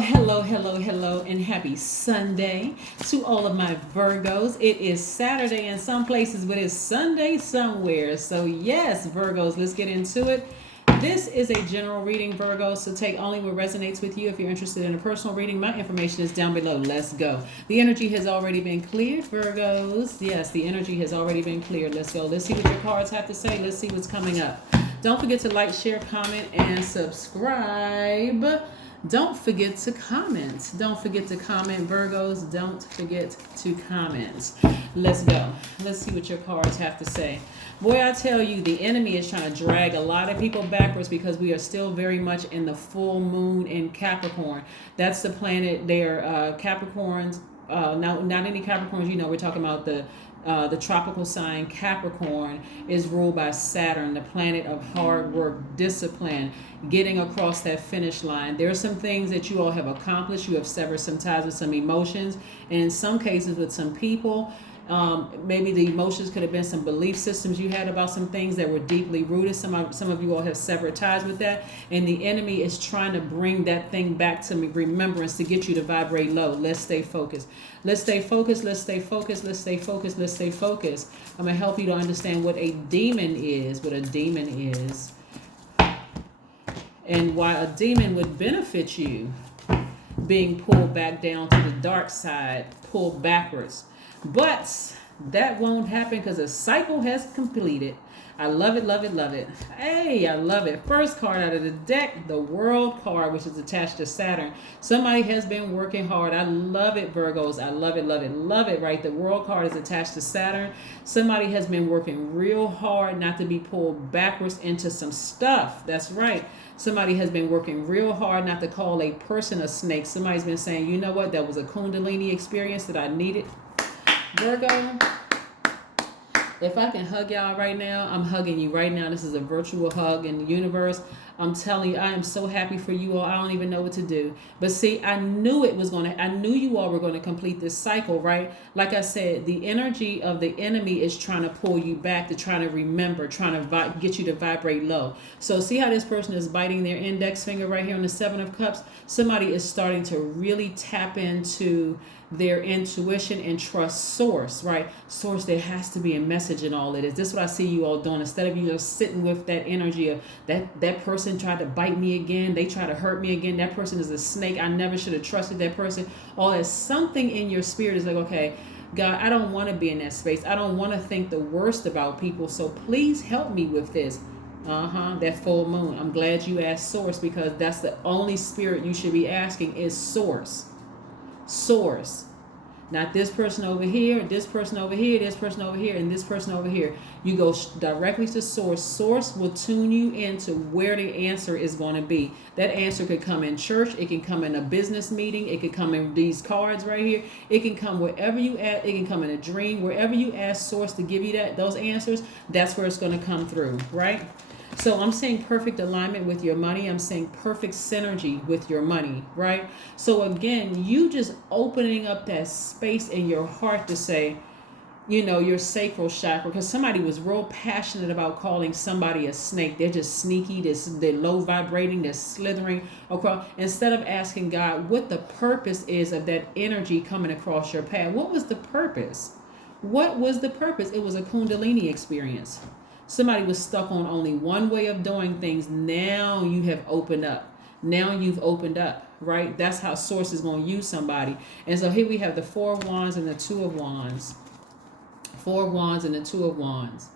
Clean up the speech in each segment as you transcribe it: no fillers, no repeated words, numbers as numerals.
Hello, and happy Sunday to all of my Virgos. It is Saturday in some places, but it's Sunday somewhere. So, yes, Virgos, let's get into it. This is a general reading, Virgos, so take only what resonates with you. If you're interested in a personal reading, my information is down below. Let's go. The energy has already been cleared, Virgos. Yes, the energy has already been cleared. Let's go. Let's see what your cards have to say. Let's see what's coming up. Don't forget to like, share, comment, and subscribe. Don't forget to comment. Don't forget to comment, Virgos. Don't forget to comment. Let's go. Let's see what your cards have to say. Boy, I tell you, the enemy is trying to drag a lot of people backwards because we are still very much in the full moon in Capricorn. That's the planet there. Capricorns, not any Capricorns, we're talking about the tropical sign Capricorn is ruled by Saturn, the planet of hard work, discipline, getting across that finish line. There are some things that you all have accomplished. You have severed some ties with some emotions, and in some cases with some people. Maybe the emotions could have been some belief systems you had about some things that were deeply rooted. Some of you all have severed ties with that, and the enemy is trying to bring that thing back to remembrance to get you to vibrate low. Let's stay focused. Let's stay focused. Let's stay focused. Let's stay focused. Let's stay focused. I'm gonna help you to understand what a demon is. What a demon is, and why a demon would benefit you being pulled back down to the dark side, pulled backwards. But that won't happen because the cycle has completed. I love it, love it, love it. Hey, I love it. First card out of the deck, the World card, which is attached to Saturn. Somebody has been working hard. I love it, Virgos. I love it, love it, love it, right? The World card is attached to Saturn. Somebody has been working real hard not to be pulled backwards into some stuff. That's right. Somebody has been working real hard not to call a person a snake. Somebody's been saying, you know what, that was a Kundalini experience that I needed. Virgo, if I can hug y'all right now, I'm hugging you right now. This is a virtual hug in the universe. I'm telling you, I am so happy for you all. I don't even know what to do. But see, I knew you all were going to complete this cycle, right? Like I said, the energy of the enemy is trying to pull you back, to trying to remember, trying to get you to vibrate low. So see how this person is biting their index finger right here on the Seven of Cups? Somebody is starting to really tap into their intuition and trust source, right? Source, there has to be a message in all of this. This is what I see you all doing. Instead of you just sitting with that energy of that person tried to bite me again, they try to hurt me again, that person is a snake, I never should have trusted that person. All that, something in your spirit is like, okay, God, I don't want to be in that space. I don't want to think the worst about people, so please help me with this. That full moon. I'm glad you asked source, because that's the only spirit you should be asking is source. Source. Not this person over here, this person over here, this person over here, and this person over here. You go directly to source. Source will tune you into where the answer is going to be. That answer could come in church. It can come in a business meeting. It could come in these cards right here. It can come wherever you ask. It can come in a dream. Wherever you ask source to give you those answers, that's where it's going to come through, right? So I'm saying perfect alignment with your money. I'm saying perfect synergy with your money, right? So again, you just opening up that space in your heart to say, your sacral chakra, because somebody was real passionate about calling somebody a snake. They're just sneaky, they're low vibrating, they're slithering across. Instead of asking God what the purpose is of that energy coming across your path. What was the purpose? What was the purpose? It was a Kundalini experience. Somebody was stuck on only one way of doing things. Now you have opened up. Now you've opened up, right? That's how source is going to use somebody. And so here we have the Four of Wands and the Two of Wands. Four of Wands and the Two of Wands.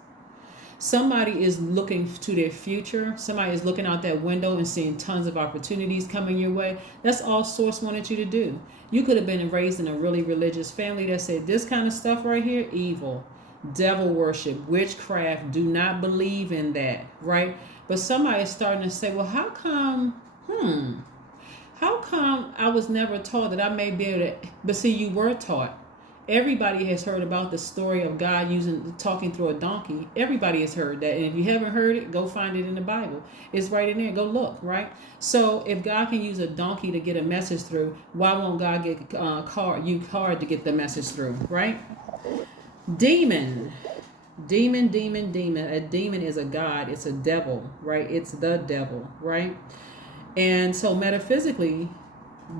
Somebody is looking to their future. Somebody is looking out that window and seeing tons of opportunities coming your way. That's all source wanted you to do. You could have been raised in a really religious family that said this kind of stuff right here, evil. Devil worship, witchcraft, do not believe in that, right? But somebody is starting to say, well, how come I was never taught that I may be able to, but see, you were taught. Everybody has heard about the story of God talking through a donkey. Everybody has heard that. And if you haven't heard it, go find it in the Bible. It's right in there. Go look, right? So if God can use a donkey to get a message through, why won't God get card to get the message through, right? Demon. A demon is a god. It's a devil, right? It's the devil, right? And so metaphysically,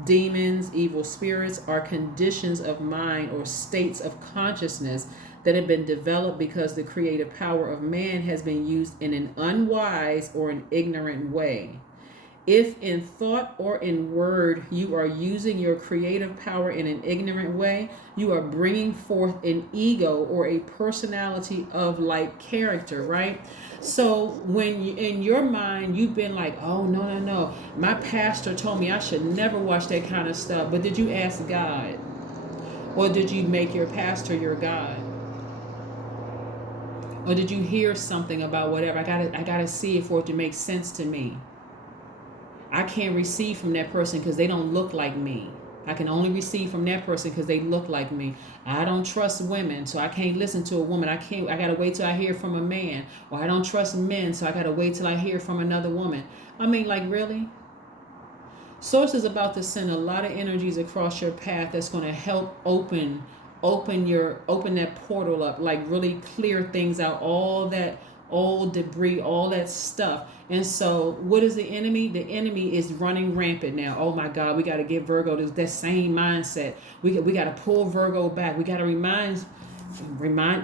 Demons, evil spirits are conditions of mind or states of consciousness that have been developed because the creative power of man has been used in an unwise or an ignorant way. If in thought or in word you are using your creative power in an ignorant way, you are bringing forth an ego or a personality of like character, right? So when you, in your mind, you've been like, oh, no, no, no. My pastor told me I should never watch that kind of stuff. But did you ask God? Or did you make your pastor your God? Or did you hear something about whatever? I gotta see it for it to make sense to me. I can't receive from that person because they don't look like me. I can only receive from that person because they look like me. I don't trust women, so I can't listen to a woman. I gotta wait till I hear from a man. Or I don't trust men, so I gotta wait till I hear from another woman. I mean, like, really? Source is about to send a lot of energies across your path that's gonna help open that portal up, like really clear things out, all that old debris, all that stuff. And so what is the enemy? The enemy is running rampant now. Oh my God, we got to get Virgo that same mindset. We got to pull Virgo back. We got to remind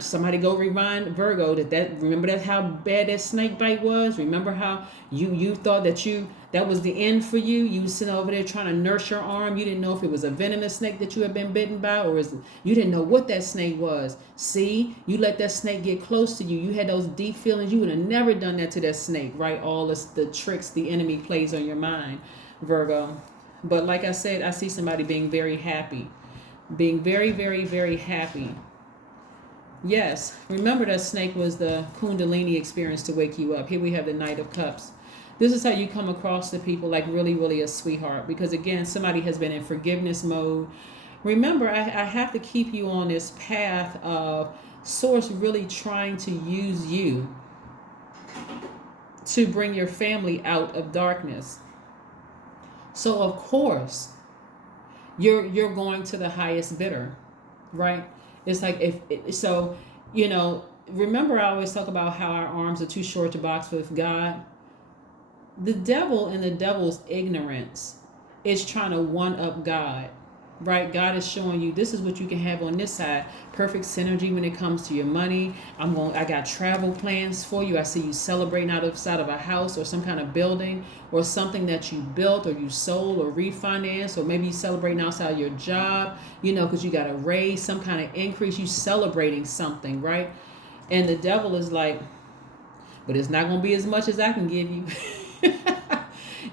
somebody, go remind Virgo that remember that how bad that snake bite was. Remember how you thought that was the end for you. You was sitting over there trying to nurse your arm. You didn't know if it was a venomous snake that you had been bitten by, or you didn't know what that snake was. See, you let that snake get close to you. You had those deep feelings. You would have never done that to that snake, right? All the tricks the enemy plays on your mind, Virgo. But like I said, I see somebody being very happy, being very, very, very happy. Yes, remember that snake was the Kundalini experience to wake you up. Here we have the Knight of Cups. This is how you come across the people, like really, really a sweetheart. Because again, somebody has been in forgiveness mode. Remember, I have to keep you on this path of Source really trying to use you to bring your family out of darkness. So of course, you're going to the highest bidder, right? It's like remember I always talk about how our arms are too short to box with God. The devil and the devil's ignorance is trying to one up God, right? God is showing you this is what you can have on this side. Perfect synergy when it comes to your money. I got travel plans for you. I see you celebrating outside of a house or some kind of building or something that you built or you sold or refinanced, or maybe you celebrating outside your job, because you got a raise, some kind of increase. You celebrating something, right? And the devil is like, but it's not going to be as much as I can give you.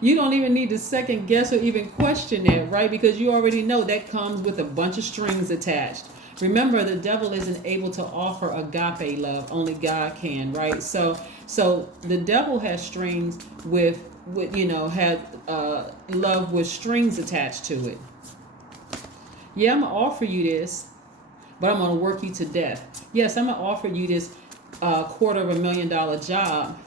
You don't even need to second guess or even question that, right? Because you already know that comes with a bunch of strings attached. Remember, the devil isn't able to offer agape love. Only God can, right? So the devil has strings with love with strings attached to it. Yeah, I'm going to offer you this, but I'm going to work you to death. Yes, I'm going to offer you this $250,000 job,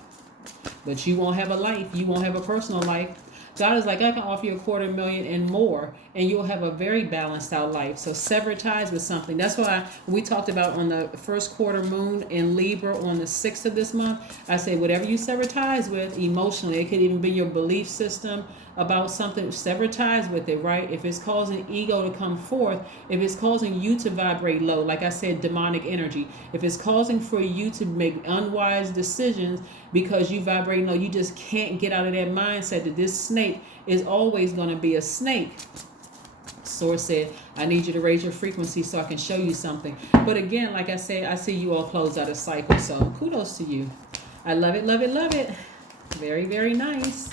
but you won't have a life. You won't have a personal life. God is like, I can offer you $250,000 and more, and you'll have a very balanced out life. So sever ties with something. That's why we talked about on the first quarter moon in Libra on the 6th of this month. I say whatever you sever ties with emotionally, it could even be your belief system about something, sever ties with it, right? If it's causing ego to come forth, if it's causing you to vibrate low, like I said, demonic energy, if it's causing for you to make unwise decisions because you vibrate low, you just can't get out of that mindset that this snake is always going to be a snake. Source said, I need you to raise your frequency so I can show you something. But again, like I said, I see you all close out a cycle. So kudos to you. I love it, love it, love it. Very, very nice.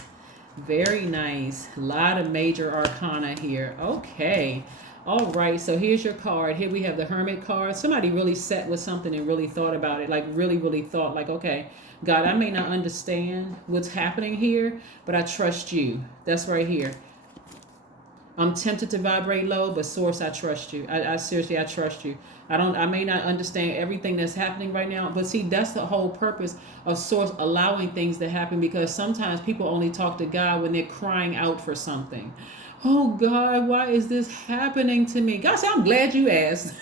Very nice. A lot of major arcana here. Okay. All right. So here's your card. Here we have the Hermit card. Somebody really sat with something and really thought about it. Like really, really thought like, okay, God, I may not understand what's happening here, but I trust you. That's right here. I'm tempted to vibrate low, but Source, I trust you. I seriously, I trust you. I may not understand everything that's happening right now, but see, that's the whole purpose of Source allowing things to happen, because sometimes people only talk to God when they're crying out for something. Oh God, why is this happening to me? God said, I'm glad you asked.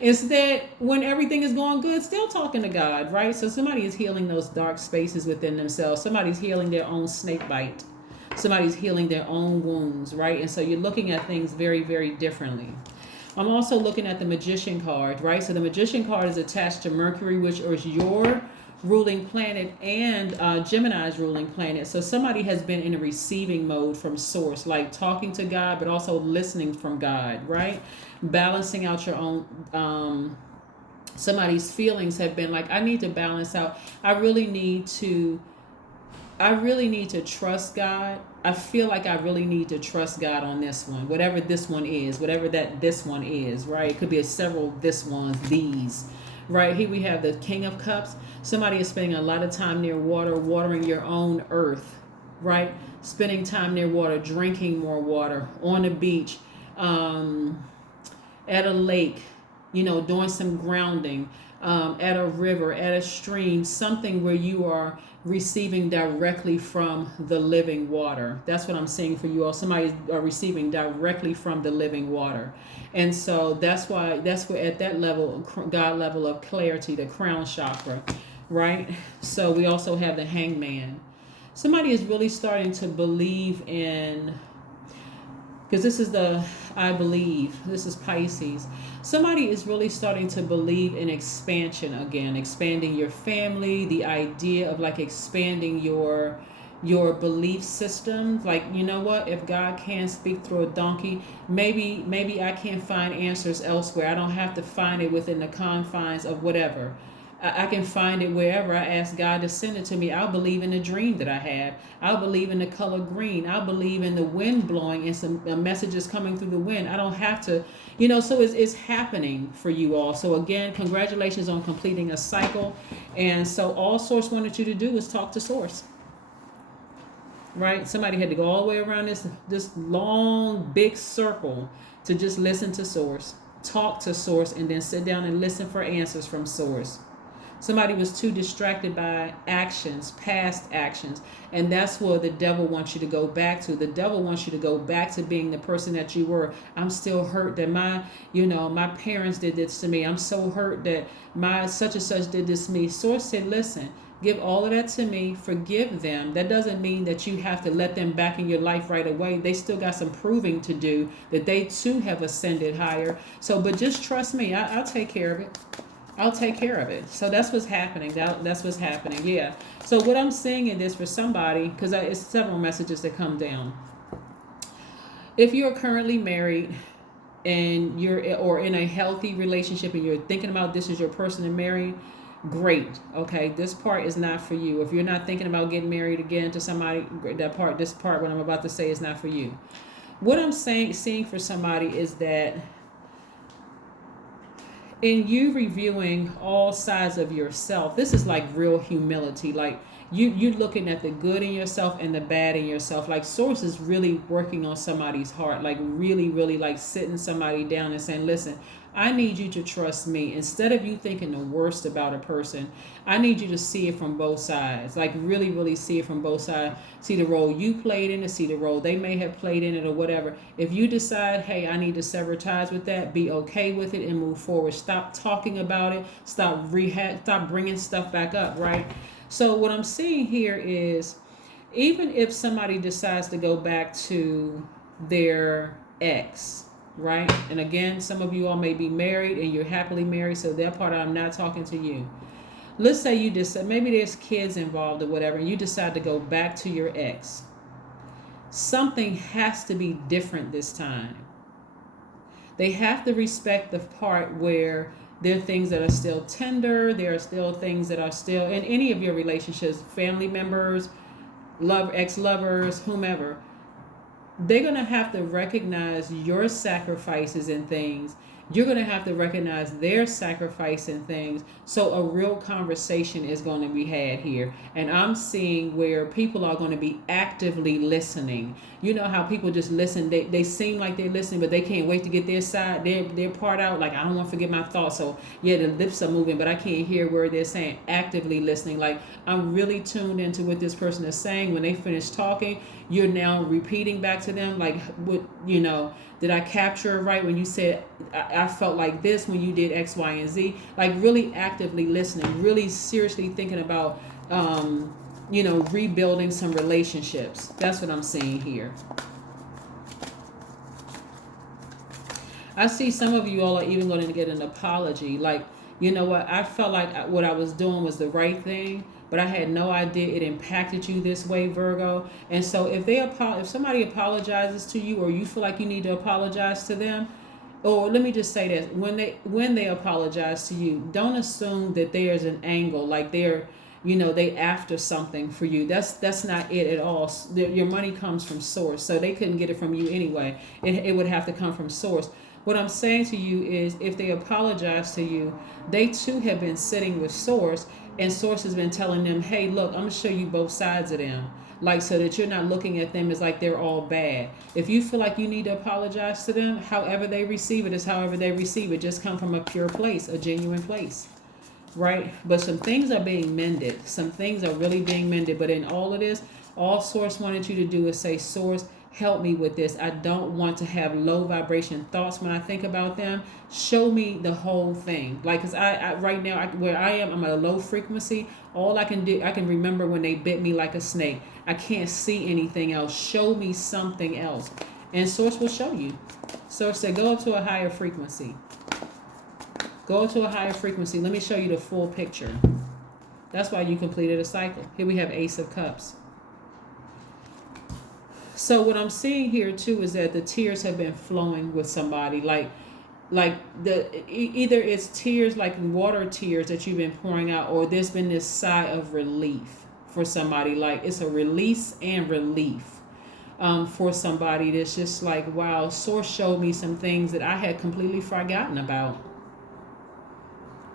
Instead, when everything is going good, still talking to God, right? So somebody is healing those dark spaces within themselves. Somebody's healing their own snake bite. Somebody's healing their own wounds, right? And so you're looking at things very, very differently. I'm also looking at the Magician card, right? So the Magician card is attached to Mercury, which is your ruling planet, and Gemini's ruling planet. So somebody has been in a receiving mode from source, like talking to God, but also listening from God, right? Balancing out your own, somebody's feelings have been like, I need to balance out. I really need to trust God. I feel like I really need to trust God on this one, whatever this one is, whatever that this one is, right? It could be several this ones, these, right? Here we have the King of Cups. Somebody is spending a lot of time near water, watering your own earth, right? Spending time near water, drinking more water, on the beach, at a lake, doing some grounding, at a river, at a stream, something where you are receiving directly from the living water. That's what I'm saying for you all. Somebody are receiving directly from the living water. And so that's where at that level, God level of clarity, the crown chakra, right? So we also have the Hangman. Somebody is really starting to believe in, because this is I believe, this is Pisces. Somebody is really starting to believe in expansion again, expanding your family, the idea of like expanding your belief system. Like, you know what, if God can speak through a donkey, maybe I can find answers elsewhere. I don't have to find it within the confines of whatever. I can find it wherever I ask God to send it to me. I'll believe in the dream that I have. I'll believe in the color green. I'll believe in the wind blowing and some messages coming through the wind. I don't have to, so it's happening for you all. So again, congratulations on completing a cycle. And so all Source wanted you to do is talk to Source. Right? Somebody had to go all the way around this long, big circle to just listen to Source, talk to Source, and then sit down and listen for answers from Source. Somebody was too distracted by actions, past actions. And that's where the devil wants you to go back to. The devil wants you to go back to being the person that you were. I'm still hurt that my parents did this to me. I'm so hurt that my such and such did this to me. Source said, listen, give all of that to me. Forgive them. That doesn't mean that you have to let them back in your life right away. They still got some proving to do, that they too have ascended higher. So, but just trust me. I'll take care of it. I'll take care of it. So that's what's happening. That's what's happening. Yeah. So what I'm seeing in this for somebody, because it's several messages that come down. If you're currently married and or in a healthy relationship and you're thinking about this as your person to marry, great. Okay. This part is not for you. If you're not thinking about getting married again to somebody, this part, what I'm about to say is not for you. What I'm seeing for somebody is that in you reviewing all sides of yourself, this is like real humility. Like you looking at the good in yourself and the bad in yourself. Like Source is really working on somebody's heart, like really, really like sitting somebody down and saying, listen, I need you to trust me. Instead of you thinking the worst about a person, I need you to see it from both sides. Like really, really see it from both sides. See the role you played in it, see the role they may have played in it or whatever. If you decide, hey, I need to sever ties with that, be okay with it and move forward. Stop talking about it. Stop bringing stuff back up, right? So what I'm seeing here is, even if somebody decides to go back to their ex, right? And again, some of you all may be married and you're happily married, so that part I'm not talking to you. Let's say you decide, maybe there's kids involved or whatever, and you decide to go back to your ex. Something has to be different this time. They have to respect the part where there are things that are still tender. There are still things that are still in any of your relationships, family members, ex-lovers, whomever. They're going to have to recognize your sacrifices and things. You're going to have to recognize their sacrifice and things. So a real conversation is going to be had here. And I'm seeing where people are going to be actively listening. You know how people just listen. They seem like they're listening, but they can't wait to get their side, their part out. Like, I don't want to forget my thoughts. So yeah, the lips are moving, but I can't hear where they're saying. Actively listening. Like, I'm really tuned into what this person is saying. When they finish talking, you're now repeating back to them. Like, what, did I capture it right when you said, I felt like this when you did X, Y, and Z? Like, really actively listening, really seriously thinking about rebuilding some relationships. That's what I'm seeing here. I see some of you all are even going to get an apology. Like, you know what? I felt like what I was doing was the right thing, but I had no idea it impacted you this way, Virgo. And so if somebody apologizes to you, or you feel like you need to apologize to them, or let me just say this, when they apologize to you, don't assume that there's an angle, like they after something for you. That's not it at all. Your money comes from source, so they couldn't get it from you anyway. It would have to come from source. What I'm saying to you is, if they apologize to you, they too have been sitting with source, and source has been telling them, hey, look, I'm going to show you both sides of them. Like, so that you're not looking at them as like they're all bad. If you feel like you need to apologize to them, however they receive it is however they receive it. Just come from a pure place, a genuine place. Right? But some things are being mended. Some things are really being mended. But in all of this, all source wanted you to do is say, source, help me with this. I don't want to have low vibration thoughts when I think about them. Show me the whole thing. Like, because I right now, where I am, I'm at a low frequency. All I can do, I can remember when they bit me like a snake. I can't see anything else. Show me something else. And source will show you. Source said, go up to a higher frequency. Go to a higher frequency. Let me show you the full picture. That's why you completed a cycle. Here we have Ace of Cups. So what I'm seeing here too is that the tears have been flowing with somebody. Like either it's tears, like water tears that you've been pouring out, or there's been this sigh of relief for somebody. Like, it's a release and relief for somebody that's just like, wow, source showed me some things that I had completely forgotten about.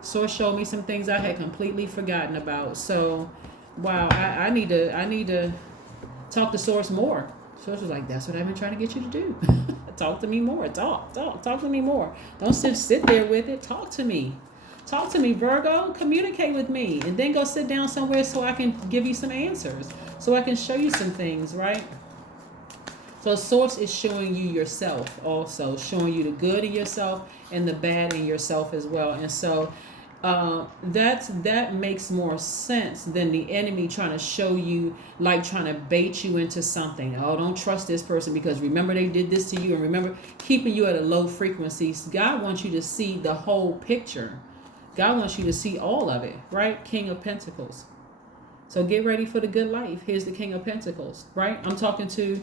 Source showed me some things I had completely forgotten about. So, wow, I need to talk to source more. Source was like, that's what I've been trying to get you to do. Talk to me more. Talk to me more. Don't sit there with it. Talk to me. Talk to me, Virgo. Communicate with me. And then go sit down somewhere so I can give you some answers. So I can show you some things, right? So source is showing you yourself also. Showing you the good in yourself and the bad in yourself as well. And so that makes more sense than the enemy trying to show you, like trying to bait you into something. Oh, don't trust this person because remember they did this to you, and remember, keeping you at a low frequency. God wants you to see the whole picture. God wants you to see all of it, right? King of Pentacles. So get ready for the good life. Here's the King of Pentacles, right? I'm talking to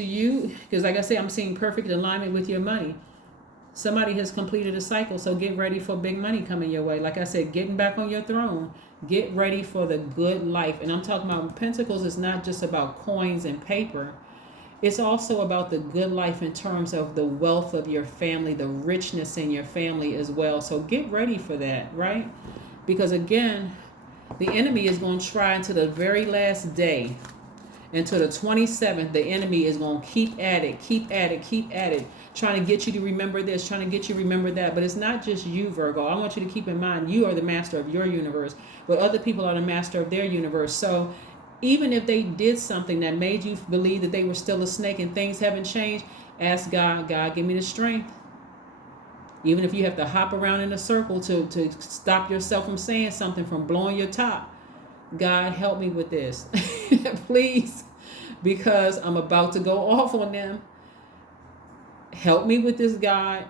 you because, like I say, I'm seeing perfect alignment with your money. Somebody has completed a cycle, so get ready for big money coming your way. Like I said, getting back on your throne. Get ready for the good life. And I'm talking about Pentacles is not just about coins and paper. It's also about the good life in terms of the wealth of your family, the richness in your family as well. So get ready for that, right? Because again, the enemy is going to try until the very last day. Until the 27th, the enemy is going to keep at it, trying to get you to remember this, trying to get you to remember that. But it's not just you, Virgo. I want you to keep in mind, you are the master of your universe, but other people are the master of their universe. So even if they did something that made you believe that they were still a snake and things haven't changed, ask God, God, give me the strength. Even if you have to hop around in a circle to stop yourself from saying something, from blowing your top. God, help me with this, please, because I'm about to go off on them. Help me with this, God.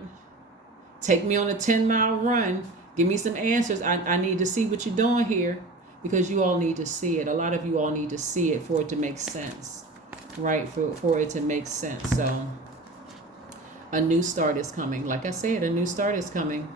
Take me on a 10-mile run. Give me some answers. I need to see what you're doing here, because you all need to see it. A lot of you all need to see it for it to make sense, right? For it to make sense. So a new start is coming. Like I said, a new start is coming.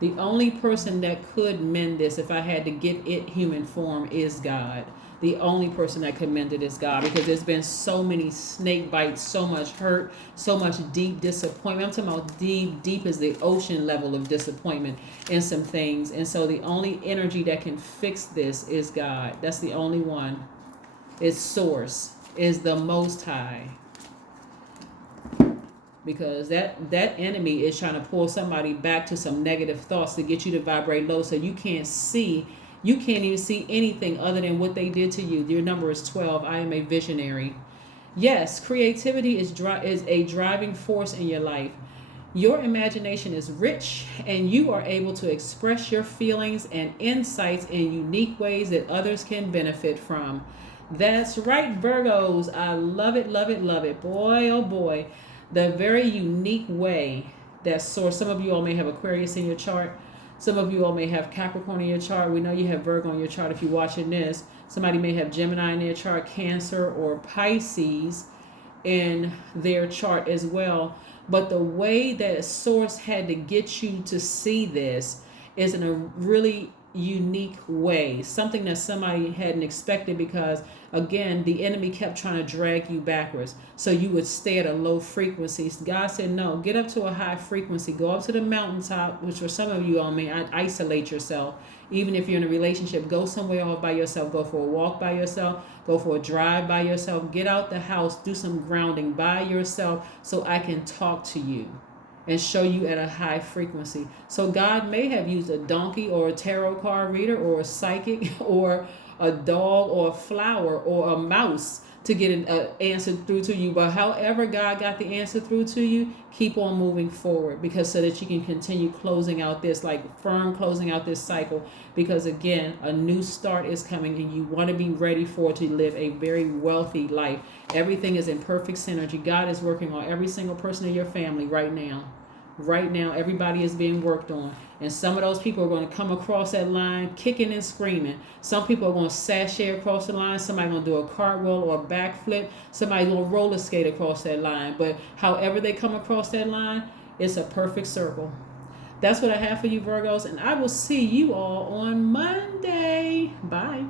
The only person that could mend this, if I had to give it human form, is God. The only person that could mend it is God, because there's been so many snake bites, so much hurt, so much deep disappointment. I'm talking about deep as the ocean level of disappointment in some things. And so the only energy that can fix this is God. That's the only one. It's source, is the Most High. Because that enemy is trying to pull somebody back to some negative thoughts to get you to vibrate low, so you can't even see anything other than what they did to you. Your number is 12. I am a visionary. Yes, creativity is a driving force in your life. Your imagination is rich, and you are able to express your feelings and insights in unique ways that others can benefit from. That's right, Virgos. I love it, love it, love it. Boy, oh boy. The very unique way that source, some of you all may have Aquarius in your chart. Some of you all may have Capricorn in your chart. We know you have Virgo in your chart if you're watching this. Somebody may have Gemini in their chart, Cancer, or Pisces in their chart as well. But the way that source had to get you to see this is in a really unique way, something that somebody hadn't expected, because again, the enemy kept trying to drag you backwards so you would stay at a low frequency. God said, no, get up to a high frequency, go up to the mountaintop, which for some of you all may isolate yourself. Even if you're in a relationship, go somewhere all by yourself, go for a walk by yourself, go for a drive by yourself, get out the house, do some grounding by yourself so I can talk to you and show you at a high frequency. So God may have used a donkey or a tarot card reader or a psychic or a dog or a flower or a mouse to get an answer through to you. But however God got the answer through to you, keep on moving forward, because so that you can continue closing out this, like firm closing out this cycle. Because again, a new start is coming and you want to be ready for it, to live a very wealthy life. Everything is in perfect synergy. God is working on every single person in your family right now. Right now, everybody is being worked on. And some of those people are going to come across that line kicking and screaming. Some people are going to sashay across the line. Somebody's going to do a cartwheel or a backflip. Somebody's going to roller skate across that line. But however they come across that line, it's a perfect circle. That's what I have for you, Virgos. And I will see you all on Monday. Bye.